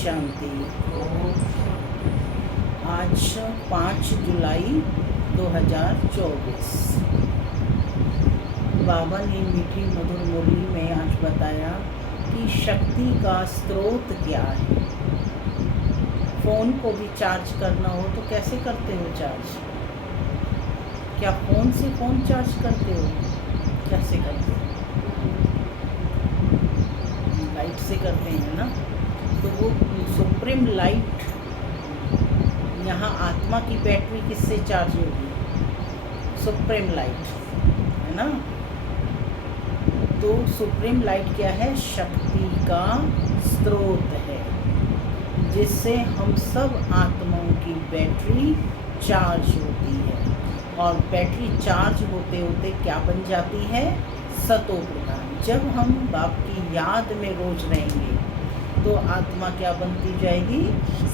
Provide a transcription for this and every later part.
शांति। आज 5 जुलाई 2024। बाबा ने मीठी मधुर मुरली में आज बताया कि शक्ति का स्रोत क्या है। फ़ोन को भी चार्ज करना हो तो कैसे करते हो चार्ज? क्या फ़ोन से फ़ोन चार्ज करते हो? कैसे करते हो? लाइट से करते हैं ना। तो वो सुप्रीम लाइट, यहाँ आत्मा की बैटरी किससे चार्ज होगी? सुप्रीम लाइट है ना। तो सुप्रीम लाइट क्या है? शक्ति का स्रोत है, जिससे हम सब आत्माओं की बैटरी चार्ज होती है। और बैटरी चार्ज होते होते क्या बन जाती है? सतो प्रधान। जब हम बाप की याद में रोज रहेंगे तो आत्मा क्या बनती जाएगी?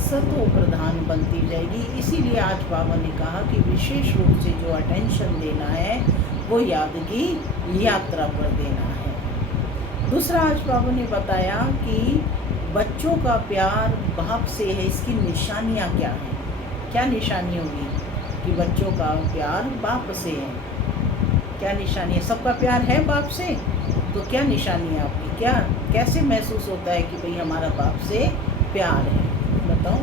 सतो प्रधान बनती जाएगी। इसीलिए आज बाबा ने कहा कि विशेष रूप से जो अटेंशन देना है वो याद की यात्रा पर देना है। दूसरा, आज बाबा ने बताया कि बच्चों का प्यार बाप से है। इसकी निशानियाँ क्या हैं? क्या निशानी होगी कि बच्चों का प्यार बाप से है? क्या निशानी है? सबका प्यार है बाप से, तो क्या निशानी है आपकी? क्या कैसे महसूस होता है कि भाई हमारा बाप से प्यार है? बताओ।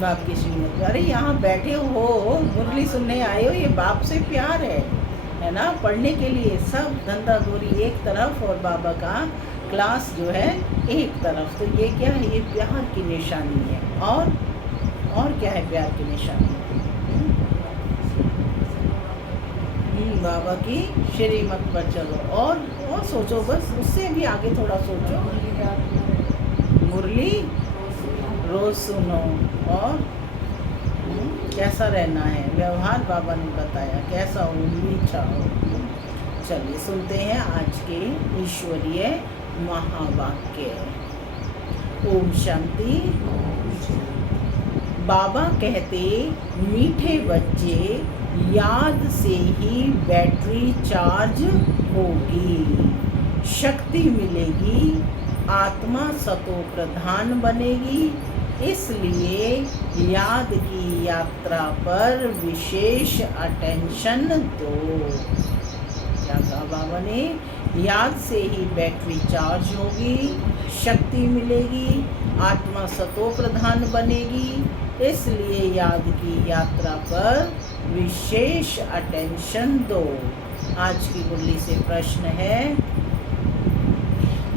बाप की श्रीमत। अरे यहाँ बैठे हो, मुरली सुनने आए हो, ये बाप से प्यार है ना। पढ़ने के लिए सब धंधा धोरी एक तरफ और बाबा का क्लास जो है एक तरफ। तो ये क्या है? ये प्यार की निशानी है। और क्या है प्यार की निशानी? बाबा की श्रीमत पर चलो और सोचो, बस उससे भी आगे थोड़ा सोचो। मुरली रोज सुनो और कैसा रहना है, व्यवहार बाबा ने बताया कैसा हो, मीठा हो। चलिए सुनते हैं आज के ईश्वरीय महावाक्य। ओम शांति। बाबा कहते, मीठे बच्चे, याद से ही बैटरी चार्ज होगी, शक्ति मिलेगी, आत्मा सतो प्रधान बनेगी। इसलिए याद की यात्रा पर विशेष अटेंशन दो। क्या कहा बाबा ने? याद से ही बैटरी चार्ज होगी, शक्ति मिलेगी, आत्मा सतो प्रधान बनेगी। इसलिए याद की यात्रा पर विशेष अटेंशन दो। आज की मुरली से प्रश्न है,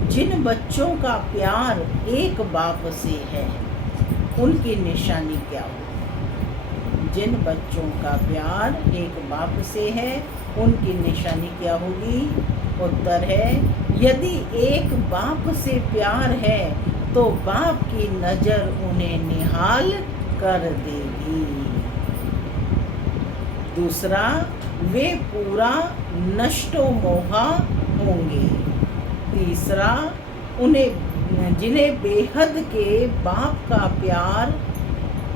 जिन बच्चों का प्यार एक बाप से है उनकी निशानी क्या हो? जिन बच्चों का प्यार एक बाप से है उनकी निशानी क्या होगी? उत्तर है, यदि एक बाप से प्यार है तो बाप की नज़र उन्हें निहाल कर देगी। दूसरा, वे पूरा नष्टो मोहा होंगे। तीसरा, जिन्हें बेहद के बाप का प्यार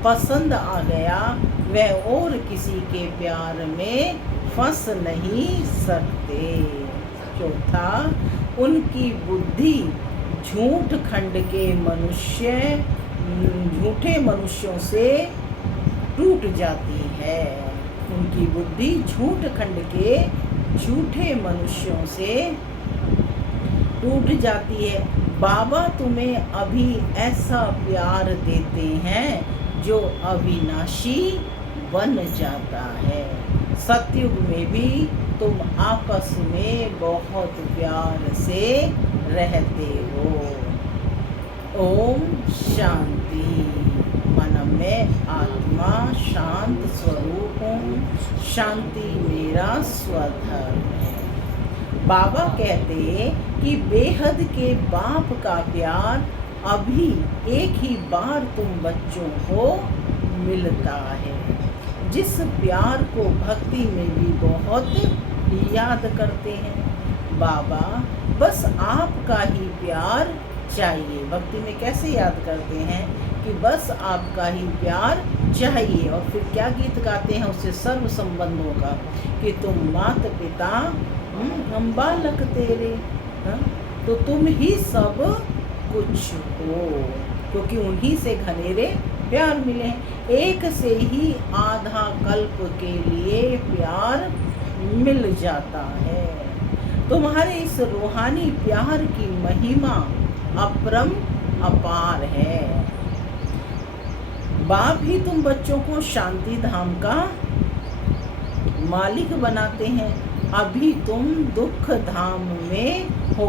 पसंद आ गया वह और किसी के प्यार में फंस नहीं सकते। चौथा, उनकी बुद्धि झूठे मनुष्यों से टूट जाती है। उनकी बुद्धि झूठे मनुष्यों से टूट जाती है। बाबा तुम्हें अभी ऐसा प्यार देते हैं जो अविनाशी बन जाता है। सतयुग में भी तुम आपस में बहुत प्यार से रहते हो। ओम शांति। मन में आत्मा शांत स्वरूप हूँ, शांति मेरा स्वधर्म है। बाबा कहते कि बेहद के बाप का प्यार अभी एक ही बार तुम बच्चों को मिलता है, जिस प्यार को भक्ति में भी बहुत याद करते हैं। बाबा बस आपका ही प्यार चाहिए। भक्ति में कैसे याद करते हैं कि बस आपका ही प्यार चाहिए। और फिर क्या गीत गाते हैं उससे सर्व संबंधों का, कि तुम माता पिता हम बालक तेरे। हाँ? तो तुम ही सब कुछ हो, क्योंकि उन्हीं से घनेरे प्यार मिले हैं। एक से ही आधा कल्प के लिए प्यार मिल जाता है। तुम्हारे इस रूहानी प्यार की महिमा अपरम अपार है। बाप ही तुम बच्चों को शांति धाम का मालिक बनाते हैं। अभी तुम दुख धाम में हो,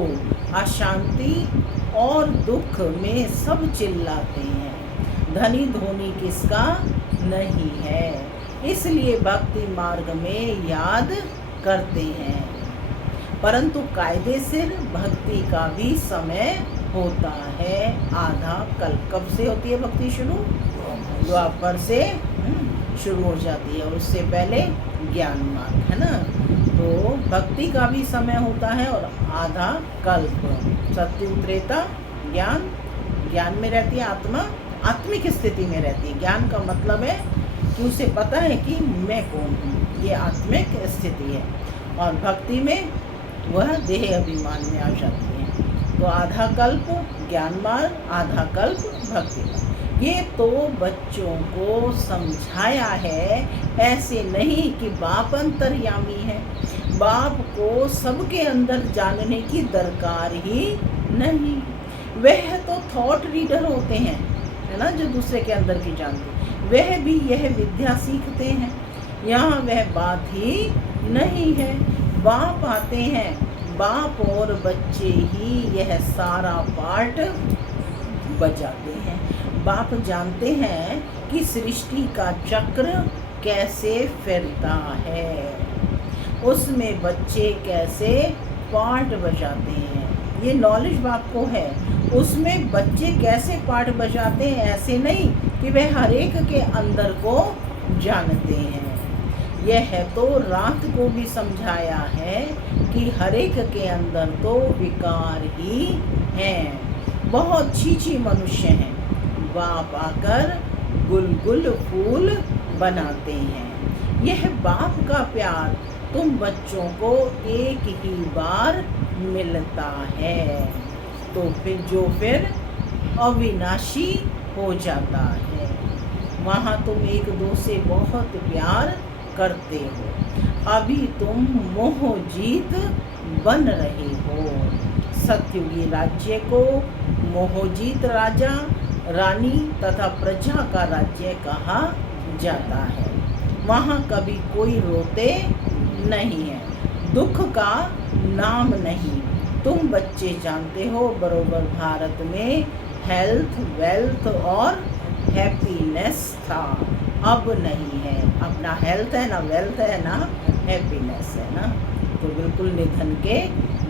अशांति और दुख में सब चिल्लाते हैं। धनी धोनी किसका नहीं है, इसलिए भक्ति मार्ग में याद करते हैं। परंतु कायदे से भक्ति का भी समय होता है आधा कल्प। कब से होती है भक्ति शुरू? द्वापर से शुरू हो जाती है, और उससे पहले ज्ञान मार्ग है ना। तो भक्ति का भी समय होता है और आधा कल्प। सत्युग त्रेता ज्ञान, ज्ञान में रहती है आत्मा, आत्मिक स्थिति में रहती है। ज्ञान का मतलब है कि उसे पता है कि मैं कौन हूँ, ये आत्मिक स्थिति है। और भक्ति में वह देह अभिमान में आ जाती है। तो आधा कल्प ज्ञान मार्ग, आधा कल्प भक्ति मार्ग। ये तो बच्चों को समझाया है, ऐसे नहीं कि बाप अंतर्यामी है। बाप को सबके अंदर जानने की दरकार ही नहीं। वह तो थॉट रीडर होते हैं, है ना, जो दूसरे के अंदर की जानते। वह भी यह विद्या सीखते हैं। यहाँ वह बात ही नहीं है। बाप आते हैं, बाप और बच्चे ही यह सारा पार्ट बजाते हैं। बाप जानते हैं कि सृष्टि का चक्र कैसे फिरता है, उसमें बच्चे कैसे पार्ट बजाते हैं, ये नॉलेज बाप को है। उसमें बच्चे कैसे पार्ट बजाते हैं, ऐसे नहीं कि वह हर एक के अंदर को जानते हैं। यह तो रात को भी समझाया है कि हर एक के अंदर तो विकार ही हैं। बहुत छीछी मनुष्य हैं, बाप आकर गुलगुल फूल बनाते हैं। यह बाप का प्यार तुम बच्चों को एक ही बार मिलता है, तो फिर अविनाशी हो जाता है। वहाँ तुम एक दो से बहुत प्यार करते हो। अभी तुम मोह जीत बन रहे हो। सत्युगी राज्य को मोहजीत राजा, रानी तथा प्रजा का राज्य कहा जाता है। वहाँ कभी कोई रोते नहीं है, दुख का नाम नहीं। तुम बच्चे जानते हो बरोबर भारत में हेल्थ, वेल्थ और हैप्पीनेस था, अब नहीं है। अब ना हेल्थ है, ना वेल्थ है, ना हैप्पीनेस है ना, तो बिल्कुल निधन के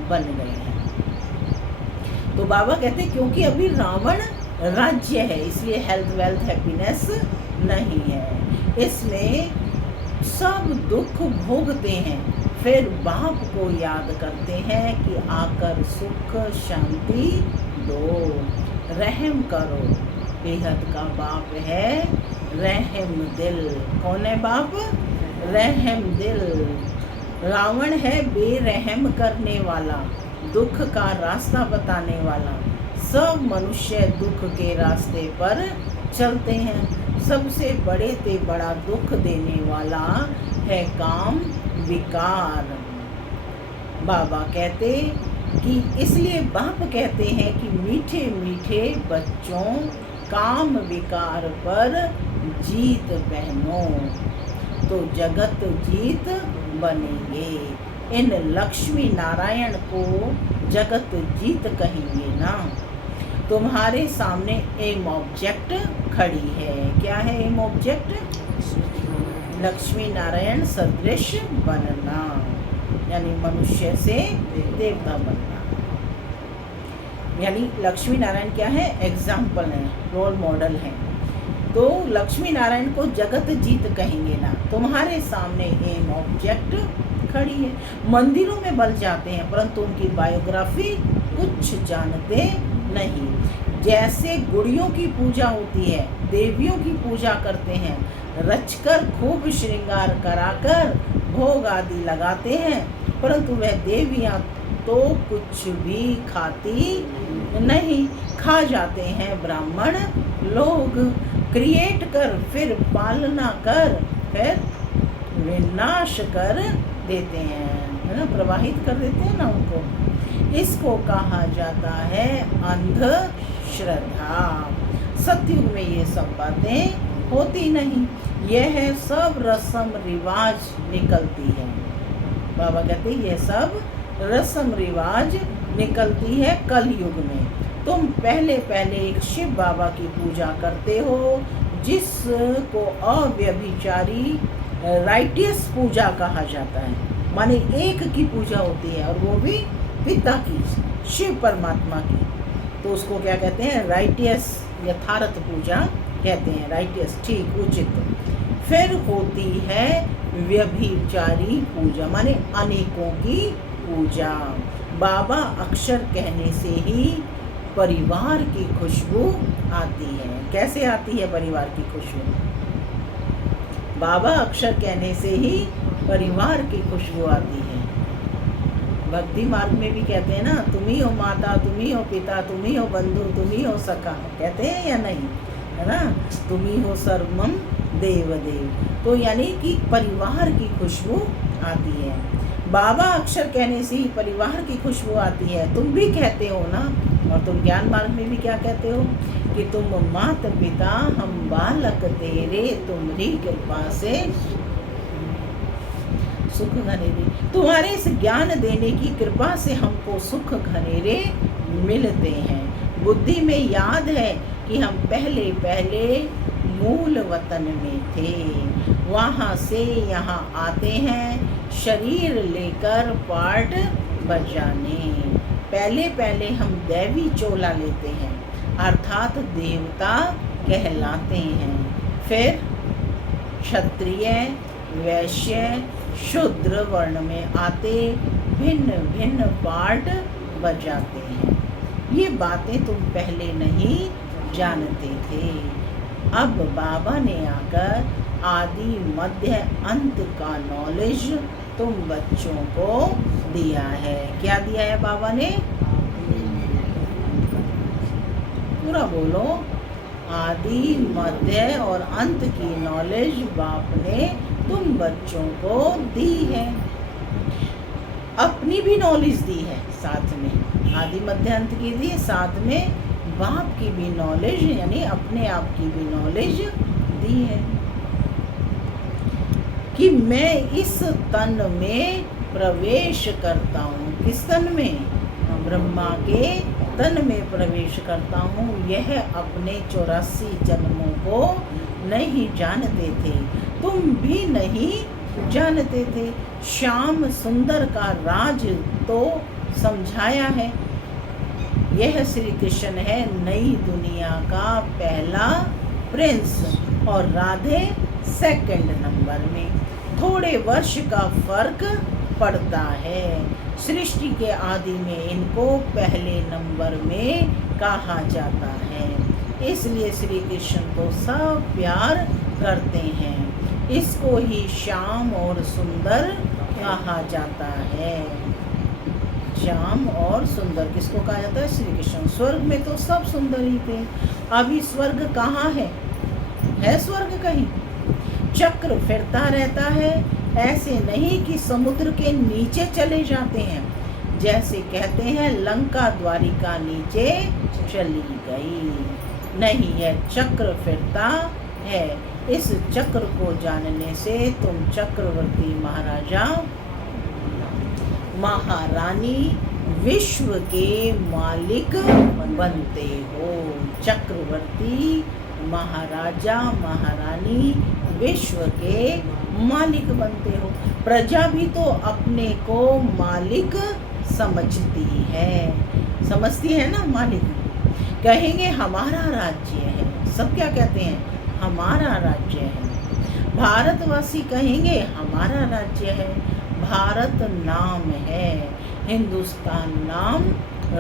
बन गए हैं। तो बाबा कहते क्योंकि अभी रावण राज्य है, इसलिए हेल्थ, वेल्थ, हैप्पीनेस नहीं है। इसमें सब दुख भोगते हैं, फिर बाप को याद करते हैं कि आकर सुख शांति दो, रहम करो। बेहद का बाप है रहम दिल। कौन है बाप? रहम दिल। रावण है बेरहम करने वाला, दुख का रास्ता बताने वाला। सब मनुष्य दुख के रास्ते पर चलते हैं। सबसे बड़े से बड़ा दुख देने वाला है काम विकार। बाबा कहते कि इसलिए बाप कहते हैं कि मीठे मीठे बच्चों काम विकार पर जीत पहनो, तो जगत जीत बनेंगे। इन लक्ष्मी नारायण को जगत जीत कहेंगे ना। तुम्हारे सामने एम ऑब्जेक्ट खड़ी है। क्या है एम ऑब्जेक्ट? लक्ष्मी नारायण सदृश बनना, यानी मनुष्य से देवता बनना। यानी लक्ष्मी नारायण क्या है? एग्जाम्पल है, रोल मॉडल है। तो लक्ष्मी नारायण को जगत जीत कहेंगे ना। तुम्हारे सामने एम ऑब्जेक्ट खड़ी है। मंदिरों में बल जाते हैं, परंतु उनकी बायोग्राफी कुछ जानते नहीं। जैसे गुड़ियों की पूजा होती है, देवियों की पूजा करते हैं, रचकर खूब श्रृंगार कराकर भोग आदि लगाते हैं, परंतु वह देवियाँ तो कुछ भी खाती नहीं। खा जाते हैं ब्राह्मण लोग, क्रिएट कर फिर पालना कर फिर विनाश कर देते हैं, है ना, प्रवाहित कर देते हैं ना उनको। इसको कहा जाता है अंधश्रद्धा। सतयुग में ये सब बातें होती नहीं, यह सब रस्म रिवाज निकलती है। बाबा कहते हैं ये सब रस्म रिवाज निकलती है कलयुग में। तुम पहले पहले एक शिव बाबा की पूजा करते हो, जिसको अव्यभिचारी राइटियस पूजा कहा जाता है। माने एक की पूजा होती है, और वो भी पिता की, शिव परमात्मा की। तो उसको क्या कहते हैं? राइटियस, यथार्थ पूजा कहते हैं। राइटियस, ठीक, उचित। फिर होती है व्यभिचारी पूजा, माने अनेकों की पूजा। बाबा अक्षर कहने से ही परिवार की खुशबू आती है। कैसे आती है परिवार की खुशबू? बाबा अक्षर कहने से ही परिवार की खुशबू आती है। भक्ति मार्ग में भी कहते हैं ना, तुम ही हो माता, तुम ही हो पिता, तुम ही हो बंधु, तुम ही हो सखा, कहते हैं या नहीं, है ना? तुम ही हो सर्वम देव देव। तो यानी कि परिवार की खुशबू आती है। बाबा अक्षर कहने से ही परिवार की खुशबू आती है। तुम भी कहते हो ना, और तुम ज्ञान मार्ग में भी क्या कहते हो कि तुम मात पिता हम बालक तेरे, तुम्हारी कृपा से सुख घनेरे। तुम्हारे इस ज्ञान देने की कृपा से हमको सुख घनेरे मिलते हैं। बुद्धि में याद है कि हम पहले पहले मूल वतन में थे, वहाँ से यहाँ आते हैं शरीर लेकर पार्ट बजाने। पहले पहले हम दैवी चोला लेते हैं, अर्थात देवता कहलाते हैं। फिर क्षत्रिय, वैश्य, शूद्र वर्ण में आते भिन्न भिन्न पार्ट बजाते हैं। ये बातें तुम पहले नहीं जानते थे। अब बाबा ने आकर आदि मध्य अंत का नॉलेज तुम बच्चों को दिया है। क्या दिया है बाबा ने? पूरा बोलो। आदि मध्य और अंत की नॉलेज बाप ने तुम बच्चों को दी है। अपनी भी नॉलेज दी है साथ में, आदि मध्य अंत की दी, साथ में बाप की भी नॉलेज, यानी अपने आप की भी नॉलेज दी है कि मैं इस तन में प्रवेश करता हूँ। किस तन में? ब्रह्मा के तन में प्रवेश करता हूँ। यह अपने 84 जन्मों को नहीं जानते थे, तुम भी नहीं जानते थे। श्याम सुंदर का राज तो समझाया है। यह श्री कृष्ण है नई दुनिया का पहला प्रिंस, और राधे सेकंड नंबर में। थोड़े वर्ष का फर्क पड़ता है। सृष्टि के आदि में इनको पहले नंबर में कहा जाता है, इसलिए श्री कृष्ण को सब प्यार करते हैं। इसको ही श्याम और सुंदर कहा जाता है। श्याम और सुंदर किसको कहा जाता है? श्री कृष्ण। स्वर्ग में तो सब सुंदर ही थे। अभी स्वर्ग कहाँ है? है स्वर्ग कहीं? चक्र फिरता रहता है। ऐसे नहीं कि समुद्र के नीचे चले जाते हैं, जैसे कहते हैं लंका द्वारिका नीचे चली गई। नहीं, है चक्र फिरता है। इस चक्र को जानने से तुम चक्रवर्ती महाराजा महारानी विश्व के मालिक बनते हो। चक्रवर्ती महाराजा महारानी विश्व के मालिक बनते हो। प्रजा भी तो अपने को मालिक समझती है, समझती है ना मालिक। कहेंगे हमारा राज्य है, सब क्या कहते हैं? हमारा राज्य है। भारतवासी कहेंगे हमारा राज्य है। भारत नाम है, हिंदुस्तान नाम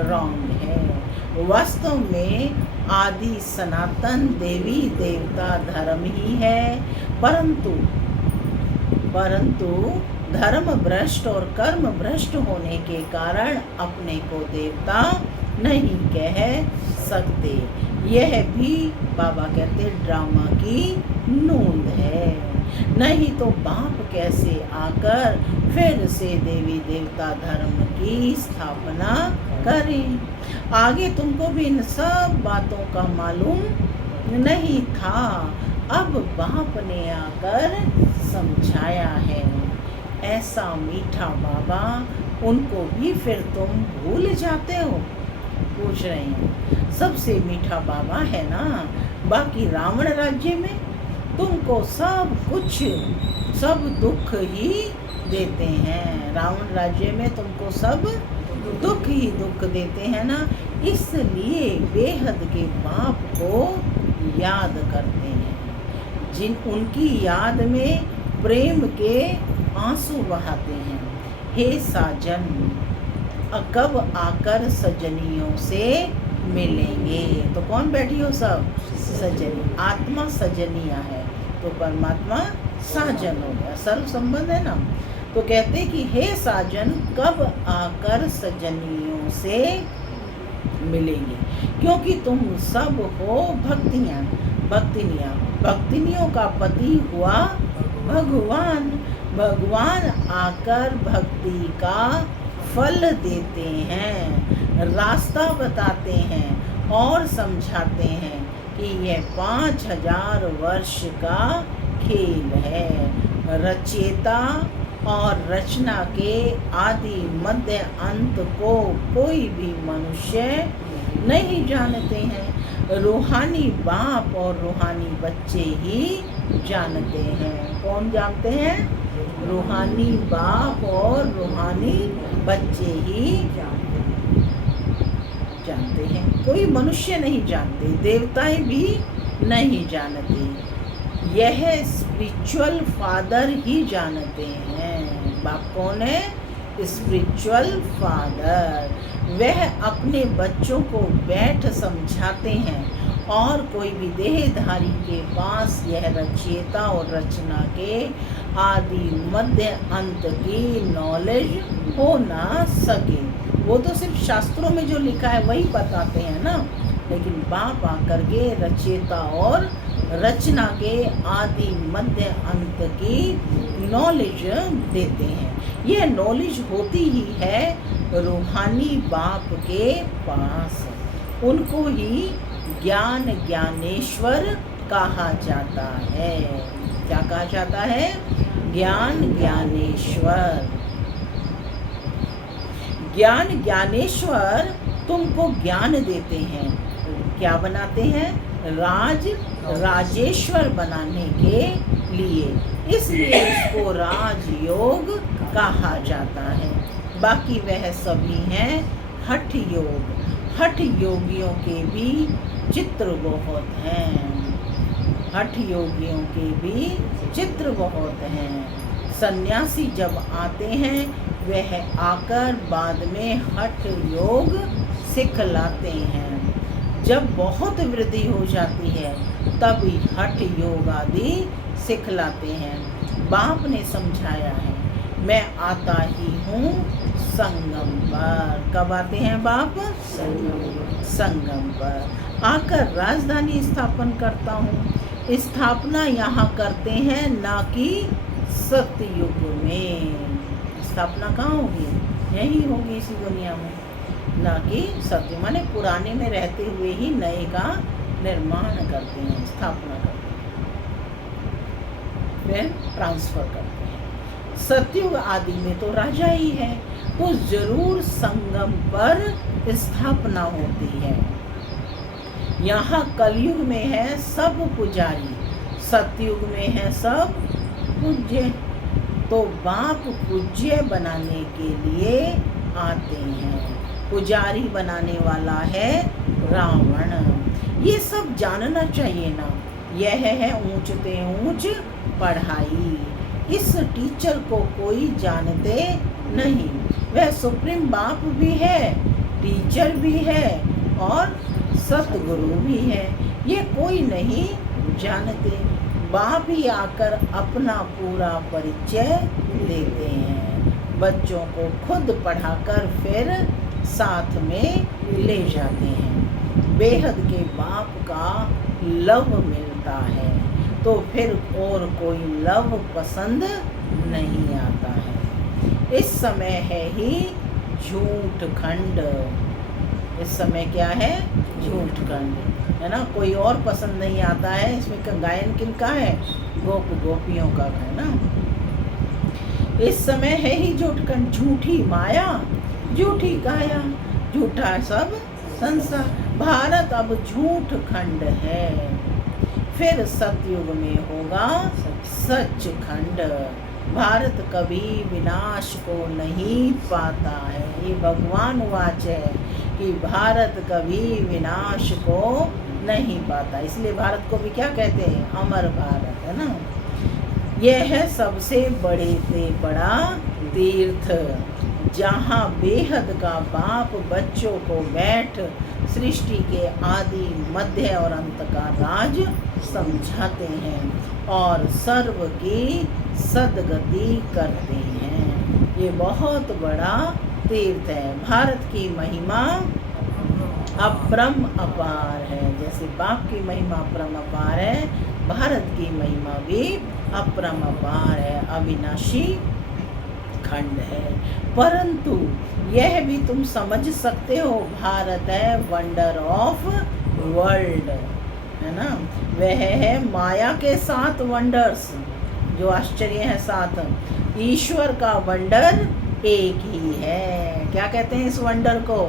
रॉन्ग है। वास्तव में आदि सनातन देवी देवता धर्म ही है, परंतु धर्म भ्रष्ट और कर्म भ्रष्ट होने के कारण अपने को देवता नहीं कह सकते। यह भी बाबा कहते ड्रामा की नूंद है। नहीं तो बाप कैसे आकर फिर से देवी देवता धर्म की स्थापना करें। आगे तुमको भी इन सब बातों का मालूम नहीं था, अब बाप ने आकर समझाया है। ऐसा मीठा बाबा, उनको भी फिर तुम भूल जाते हो? पूछ रहे हैं। सबसे मीठा बाबा है ना। बाकी रावण राज्य में तुमको सब कुछ, सब दुख ही देते हैं। रावण राज्य में तुमको सब दुख ही दुख देते हैं ना, इसलिए बेहद के बाप को याद करते हैं। जिन उनकी याद में प्रेम के आंसू बहाते हैं। हे साजन, कब आकर सजनियों से मिलेंगे? तो कौन बैठी हो? सब सजनी। आत्मा सजनिया है तो परमात्मा साजन हो गया, सर्व संबंध है ना। तो कहते कि हे साजन, कब आकर सजनियों से मिलेंगे? क्योंकि तुम सब हो भक्तियाँ, भक्तिनियाँ। भक्तिनियों का पति हुआ भगवान। भगवान आकर भक्ति का फल देते हैं, रास्ता बताते हैं और समझाते हैं कि यह 5000 वर्ष का खेल है। रचयिता और रचना के आदि मध्य अंत को कोई भी मनुष्य नहीं जानते हैं। रूहानी बाप और रूहानी बच्चे ही जानते हैं। कौन जानते हैं? रूहानी बाप और रूहानी बच्चे ही जानते हैं। कोई मनुष्य नहीं जानते, देवताएं भी नहीं जानते। यह स्पिरिचुअल फादर ही जानते हैं। बाप कौन है? Spiritual father. वह अपने बच्चों को बैठ समझाते हैं और कोई भी देहधारी के पास यह रचयिता और रचना के आदि मध्य अंत की नॉलेज हो ना सके। वो तो सिर्फ शास्त्रों में जो लिखा है वही बताते हैं ना, लेकिन बाप आकर के रचयिता और रचना के आदि मध्य अंत की नॉलेज देते हैं। यह नॉलेज होती ही है रूहानी बाप के पास। उनको ही ज्ञान ज्ञानेश्वर कहा जाता है। क्या कहा जाता है? ज्ञान ज्ञानेश्वर। ज्ञान ज्ञानेश्वर तुमको ज्ञान देते हैं। क्या बनाते हैं? राजेश्वर बनाने के लिए। इसलिए इसको राजयोग कहा जाता है। बाकी वह सभी हैं हठ योग। हठ योगियों के भी चित्र बहुत हैं। हठ योगियों के भी चित्र बहुत हैं। सन्यासी जब आते हैं वह आकर बाद में हठ योग सिखलाते हैं। जब बहुत वृद्धि हो जाती है तब हठ योग आदि सिखलाते हैं। बाप ने समझाया है, मैं आता ही हूँ संगम पर। कब आते हैं बाप? संगम पर आकर राजधानी स्थापन करता हूँ। स्थापना यहाँ करते हैं ना कि सतयुग में। स्थापना कहाँ होगी? यही होगी इसी दुनिया में, ना कि सत्य माने पुराने में रहते हुए ही नए का निर्माण करते हैं, स्थापना करते हैं, फिर ट्रांसफर करते हैं। सतयुग आदि में तो राजा ही है, तो जरूर संगम पर स्थापना होती है। यहाँ कलयुग में है सब पुजारी, सतयुग में है सब पूज्य। तो बाप पूज्य बनाने के लिए आते हैं। पुजारी बनाने वाला है रावण। ये सब जानना चाहिए ना। यह है ऊंचते ऊंच पढ़ाई। इस टीचर को कोई जानते नहीं। वह सुप्रीम बाप भी है, टीचर भी है और सतगुरु भी है। ये कोई नहीं जानते। बाप ही आकर अपना पूरा परिचय लेते हैं। बच्चों को खुद पढ़ाकर फिर साथ में ले जाते हैं। बेहद के बाप का लव मिलता है तो फिर और कोई लव पसंद नहीं आता है। इस समय है ही झूठ खंड। इस समय क्या है? झूठ खंड, है ना। कोई और पसंद नहीं आता है। इसमें गायन किनका है? गोप गोपियों का है ना। इस समय है ही झूठ खंड। झूठी माया, झूठी काया, झूठा सब संसार। भारत अब झूठ खंड है, फिर सतयुग में होगा सच खंड। भारत कभी विनाश को नहीं पाता है। ये भगवान वाच है कि भारत कभी विनाश को नहीं पाता। इसलिए भारत को भी क्या कहते हैं? अमर भारत, है ना। यह है सबसे बड़े से बड़ा तीर्थ, जहाँ बेहद का बाप बच्चों को बैठ सृष्टि के आदि मध्य और अंत का राज समझाते हैं और सर्व की सदगति करते हैं। ये बहुत बड़ा तीर्थ है। भारत की महिमा अपरम अपार है। जैसे बाप की महिमा अपरम अपार है, भारत की महिमा भी अपरम अपार है, अविनाशी खंड है। परंतु यह भी तुम समझ सकते हो, भारत है वंडर ऑफ वर्ल्ड, है ना। वह है माया के 7 वंडर्स, जो आश्चर्य है 7। ईश्वर का वंडर एक ही है। क्या कहते हैं इस वंडर को?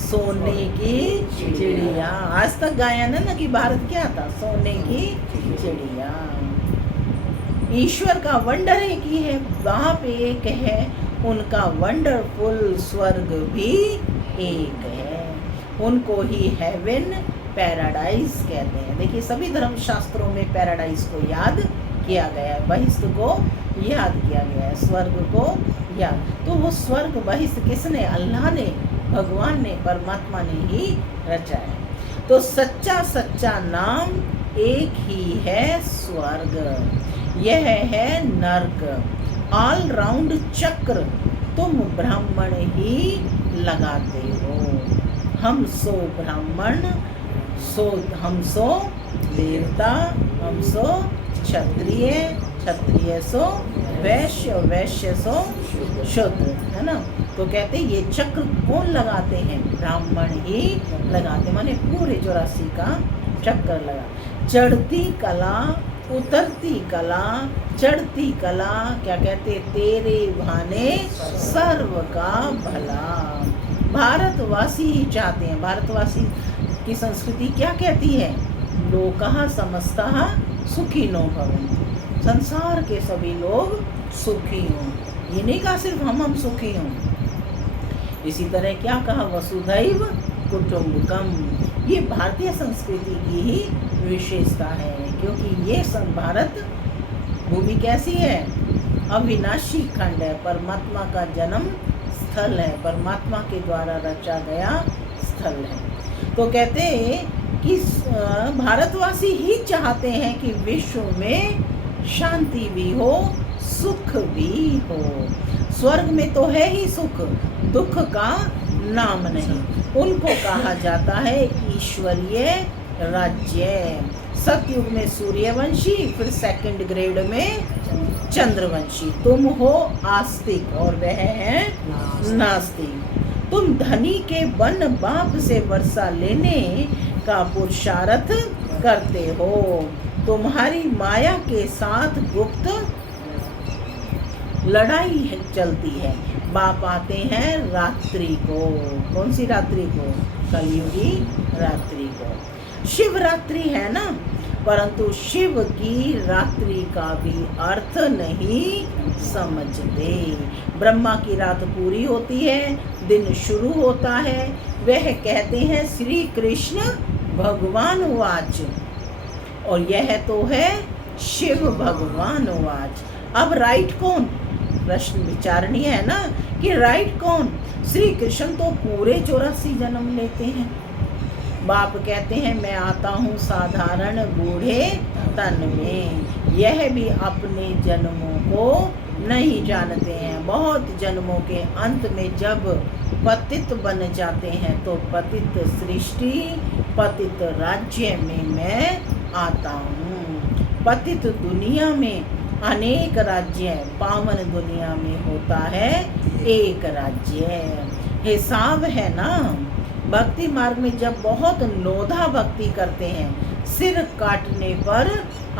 सोने की चिड़िया। आज तक गायन है ना कि भारत क्या था? सोने की चिड़िया। ईश्वर का वंडर एक ही है, वहाँ पे एक है। उनका वंडरफुल स्वर्ग भी एक है। उनको ही हेवन पैराडाइज कहते हैं। देखिए सभी धर्म शास्त्रों में पैराडाइज को याद किया गया है, बहिष्ठ को याद किया गया है, स्वर्ग को याद। तो वो स्वर्ग बहिष्ठ किसने? अल्लाह ने, भगवान ने, परमात्मा ने ही रचा है। तो सच्चा सच्चा नाम एक ही है, स्वर्ग। यह है नर्क। ऑल राउंड चक्र तुम ब्राह्मण ही लगाते हो। हम सो ब्राह्मण, हम सो देवता, हम सो क्षत्रिय, क्षत्रिय सो वैश्य, वैश्य सो शूद्र, है ना। तो कहते ये चक्र कौन लगाते हैं? ब्राह्मण ही लगाते, माने पूरे 84 का चक्कर लगा। चढ़ती कला, उतरती कला, चढ़ती कला, क्या कहते? तेरे भाने सर्व का भला। भारतवासी ही चाहते हैं। भारतवासी की संस्कृति क्या कहती है? लोकः समस्तः सुखिनो भवन्तु। संसार के सभी लोग सुखी हों। ये नहीं कहा सिर्फ हम सुखी हों। इसी तरह क्या कहा? वसुधैव कुटुम्बकम। ये भारतीय संस्कृति की ही विशेषता है, क्योंकि ये भारत भूमि कैसी है? अविनाशी खंड है, परमात्मा का जन्म स्थल है, परमात्मा के द्वारा रचा गया स्थल है। तो कहते हैं कि भारतवासी ही चाहते हैं कि विश्व में शांति भी हो, सुख भी हो। स्वर्ग में तो है ही सुख, दुख का नाम नहीं। उनको कहा जाता है ईश्वरीय राज्य। सतयुग में सूर्यवंशी, फिर सेकंड ग्रेड में चंद्रवंशी। तुम हो आस्तिक और वह है नास्तिक। तुम धनी के वन बाप से वर्षा लेने का पुरुषार्थ करते हो। तुम्हारी माया के साथ गुप्त लड़ाई चलती है। बाप आते हैं रात्रि को। कौन सी रात्रि को? कलयुगी रात्रि को। शिवरात्रि है ना, परंतु शिव की रात्रि का भी अर्थ नहीं समझते। ब्रह्मा की रात पूरी होती है, दिन शुरू होता है। वह कहते हैं श्री कृष्ण भगवान वाच, और यह तो है शिव भगवान वाच। अब राइट कौन? प्रश्न विचारणीय है ना कि राइट कौन? श्री कृष्ण तो पूरे 84 जन्म लेते हैं। बाप कहते हैं मैं आता हूँ साधारण बूढ़े तन में। यह भी अपने जन्मों को नहीं जानते हैं। बहुत जन्मों के अंत में जब पतित बन जाते हैं तो पतित सृष्टि पतित राज्य में मैं आता हूँ। पतित दुनिया में अनेक राज्य है, पावन दुनिया में होता है एक राज्य। हिसाब है ना। भक्ति मार्ग में जब बहुत नोधा भक्ति करते हैं, सिर काटने पर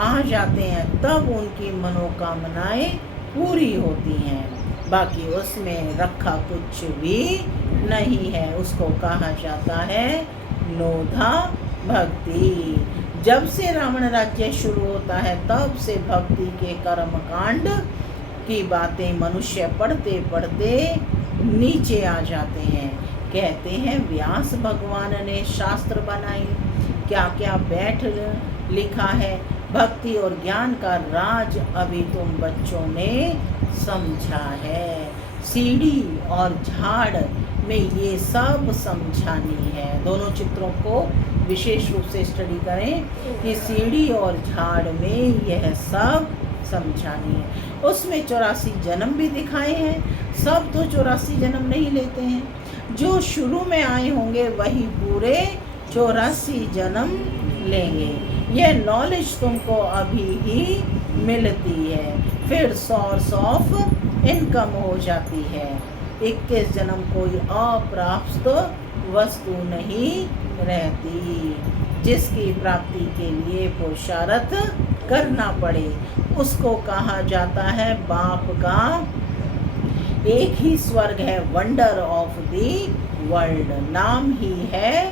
आ जाते हैं, तब उनकी मनोकामनाएं पूरी होती हैं। बाकी उसमें रखा कुछ भी नहीं है, उसको कहा जाता है नोधा भक्ति। जब से रावण राज्य शुरू होता है तब से भक्ति के कर्म कांड की बातें मनुष्य पढ़ते पढ़ते नीचे आ जाते हैं। कहते हैं व्यास भगवान ने शास्त्र बनाए, क्या क्या बैठ लिखा है। भक्ति और ज्ञान का राज अभी तुम बच्चों ने समझा है। सीढ़ी और झाड़ में ये सब समझानी है। दोनों चित्रों को विशेष रूप से स्टडी करें कि सीढ़ी और झाड़ में यह सब समझानी है। उसमें 84 जन्म भी दिखाए हैं। सब तो 84 जन्म नहीं लेते हैं, जो शुरू में आए होंगे वही पूरे 84 जन्म लेंगे। यह नॉलेज तुमको अभी ही मिलती है, फिर सोर्स ऑफ इनकम हो जाती है। 21 जन्म कोई अप्राप्त वस्तु नहीं रहती, जिसकी प्राप्ति के लिए पुरुषार्थ करना पड़े उसको कहा जाता है बाप का एक ही स्वर्ग है, वंडर ऑफ द वर्ल्ड, नाम ही है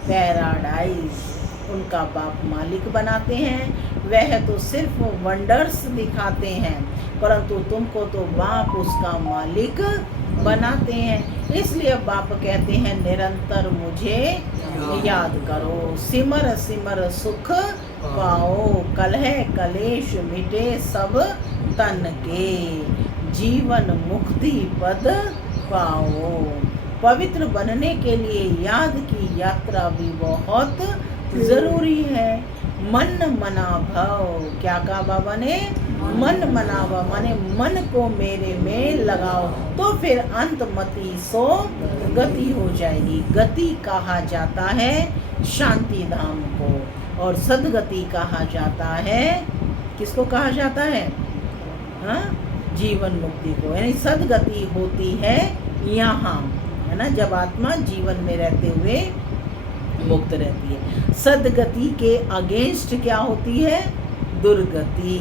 पैराडाइज। उनका बाप मालिक बनाते हैं। वह तो सिर्फ वंडर्स दिखाते हैं, परंतु तुमको तो बाप उसका मालिक बनाते हैं। इसलिए बाप कहते हैं निरंतर मुझे याद करो, सिमर सिमर सुख पाओ, कलह कलेश मिटे सब तन के, जीवन मुक्ति पद पाओ। पवित्र बनने के लिए याद की यात्रा भी बहुत जरूरी है। मन मना भव, क्या कहा बाबा ने? मन मनावा, माने मन को मेरे में लगाओ तो फिर अंतमति सो गति हो जाएगी। गति कहा जाता है शांति धाम को, और सदगति कहा जाता है, किसको कहा जाता है? हाँ, जीवन मुक्ति को। यानी सदगति होती है यहाँ, है ना, जब आत्मा जीवन में रहते हुए मुक्त रहती है। सदगति के अगेंस्ट क्या होती है? दुर्गति।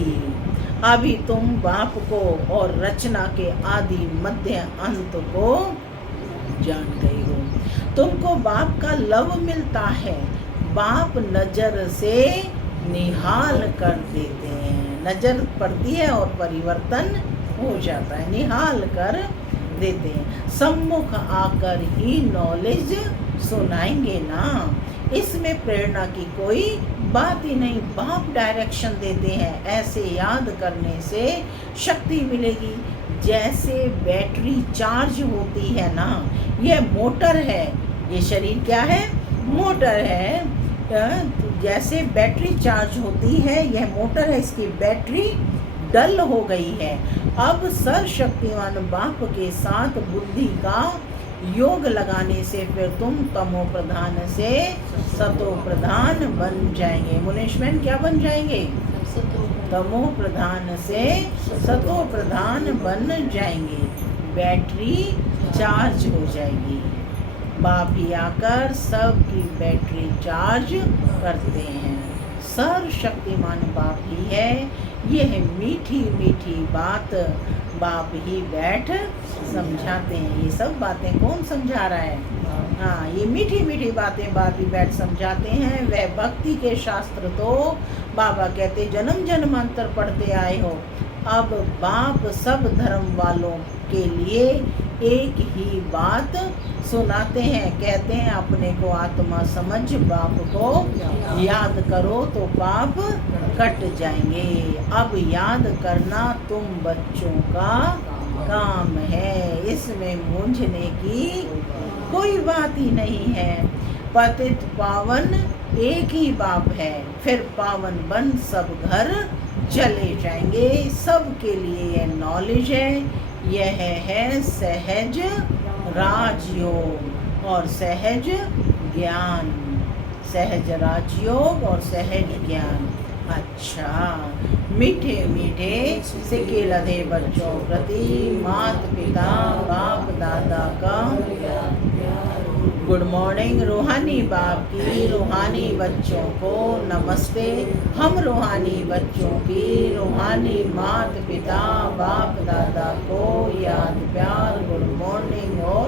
अभी तुम बाप को और रचना के आदि मध्य अंत को जान गए हो। तुमको बाप का लव मिलता है। बाप नजर से निहाल कर देते हैं। नजर पड़ती है और परिवर्तन हो जाता है, निहाल कर देते हैं। सम्मुख आकर ही नॉलेज सुनाएंगे ना, इसमें प्रेरणा की कोई बात ही नहीं। बाप डायरेक्शन देते हैं। ऐसे याद करने से शक्ति मिलेगी। जैसे बैटरी चार्ज होती है ना, यह मोटर है। ये शरीर क्या है? मोटर है। जैसे बैटरी चार्ज होती है, यह मोटर है, इसकी बैटरी डल हो गई है। अब सर्वशक्तिमान बाप के साथ बुद्धि का योग लगाने से फिर तुम तमो प्रधान से सतो प्रधान बन जाएंगे। मुनीश्वर क्या बन जाएंगे? तमो प्रधान से सतो प्रधान बन जाएंगे। बैटरी चार्ज हो जाएगी। बाप ही आकर सबकी बैटरी चार्ज करते हैं। सर्वशक्तिमान बाप ही है। यह मीठी मीठी बात बाप ही बैठ समझाते हैं। ये सब बातें कौन समझा रहा है? हाँ, ये मीठी मीठी बातें बाप ही बैठ समझाते हैं। वह भक्ति के शास्त्र तो बाबा कहते जन्म जन्मांतर पढ़ते आए हो। अब बाप सब धर्म वालों के लिए एक ही बात सुनाते हैं। कहते हैं अपने को आत्मा समझ बाप को याद करो तो पाप कट जाएंगे। अब याद करना तुम बच्चों का काम है, इसमें मूंझने की कोई बात ही नहीं है। पतित पावन एक ही बाप है, फिर पावन बन सब घर चले जाएंगे। सबके लिए यह नॉलेज है। यह है सहज राजयोग और सहज ज्ञान। सहज राजयोग और सहज ज्ञान। अच्छा, मीठे मीठे सिक्के लदे बच्चों प्रति माता पिता बाप दादा का गुड मॉर्निंग। रूहानी बाप की रूहानी बच्चों को नमस्ते। हम रूहानी बच्चों की रूहानी माता पिता बाप दादा को याद प्यार गुड मॉर्निंग और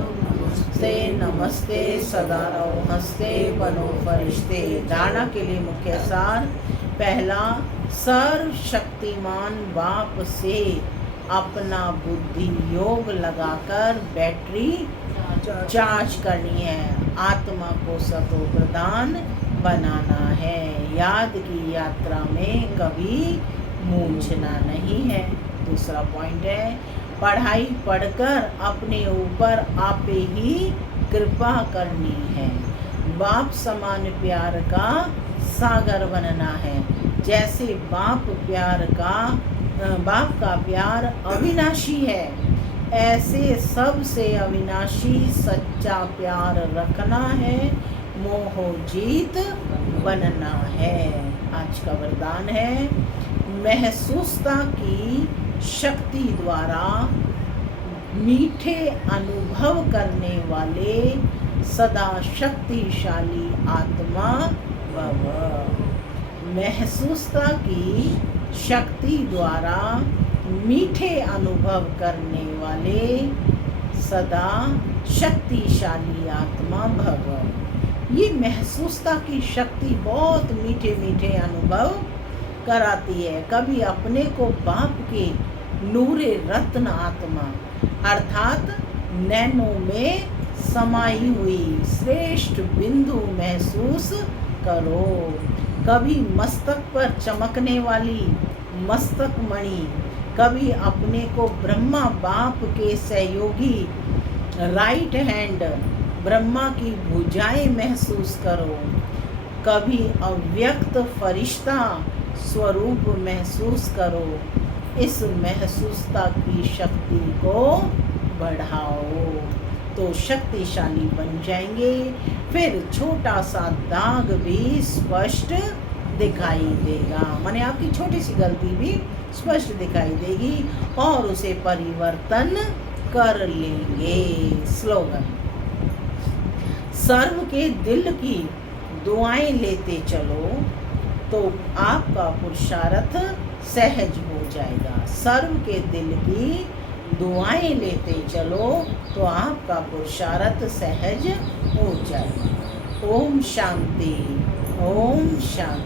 से नमस्ते। सदा रहो हंसते बनो फरिश्ते। धारणा के लिए मुख्य सार। पहला, सर्वशक्तिमान बाप से अपना बुद्धि योग लगाकर बैटरी चार्ज करनी है। आत्मा को सतो प्रधान बनाना है। याद की यात्रा में कभी मूंझना नहीं है। दूसरा पॉइंट है, पढ़ाई पढ़कर अपने ऊपर आपे ही कृपा करनी है। बाप समान प्यार का सागर बनना है। जैसे बाप का प्यार अविनाशी है, ऐसे सबसे अविनाशी सच्चा प्यार रखना है। मोहजीत बनना है। आज का वरदान है, महसूसता की शक्ति द्वारा मीठे अनुभव करने वाले सदा शक्तिशाली आत्मा भव। महसूसता की शक्ति द्वारा मीठे अनुभव करने वाले सदा शक्तिशाली आत्मा भव। ये महसूसता की शक्ति बहुत मीठे मीठे अनुभव कराती है। कभी अपने को बाप के नूरे रत्न आत्मा अर्थात नैनों में समाई हुई श्रेष्ठ बिंदु महसूस करो। कभी मस्तक पर चमकने वाली मस्तक मणि, कभी अपने को ब्रह्मा बाप के सहयोगी राइट हैंड ब्रह्मा की भुजाएं महसूस करो। कभी अव्यक्त फरिश्ता स्वरूप महसूस करो। इस महसूसता की शक्ति को बढ़ाओ तो शक्तिशाली बन जाएंगे। फिर छोटा सा दाग भी स्पष्ट दिखाई देगा, माने आपकी छोटी सी गलती भी स्पष्ट दिखाई देगी और उसे परिवर्तन कर लेंगे। स्लोगन, सर्व के दिल की दुआएं लेते चलो तो आपका पुरुषार्थ सहज हो जाएगा। सर्व के दिल की दुआएं लेते चलो तो आपका पुरुषार्थ सहज हो जाएगा। ओम शांति, ओम शांति।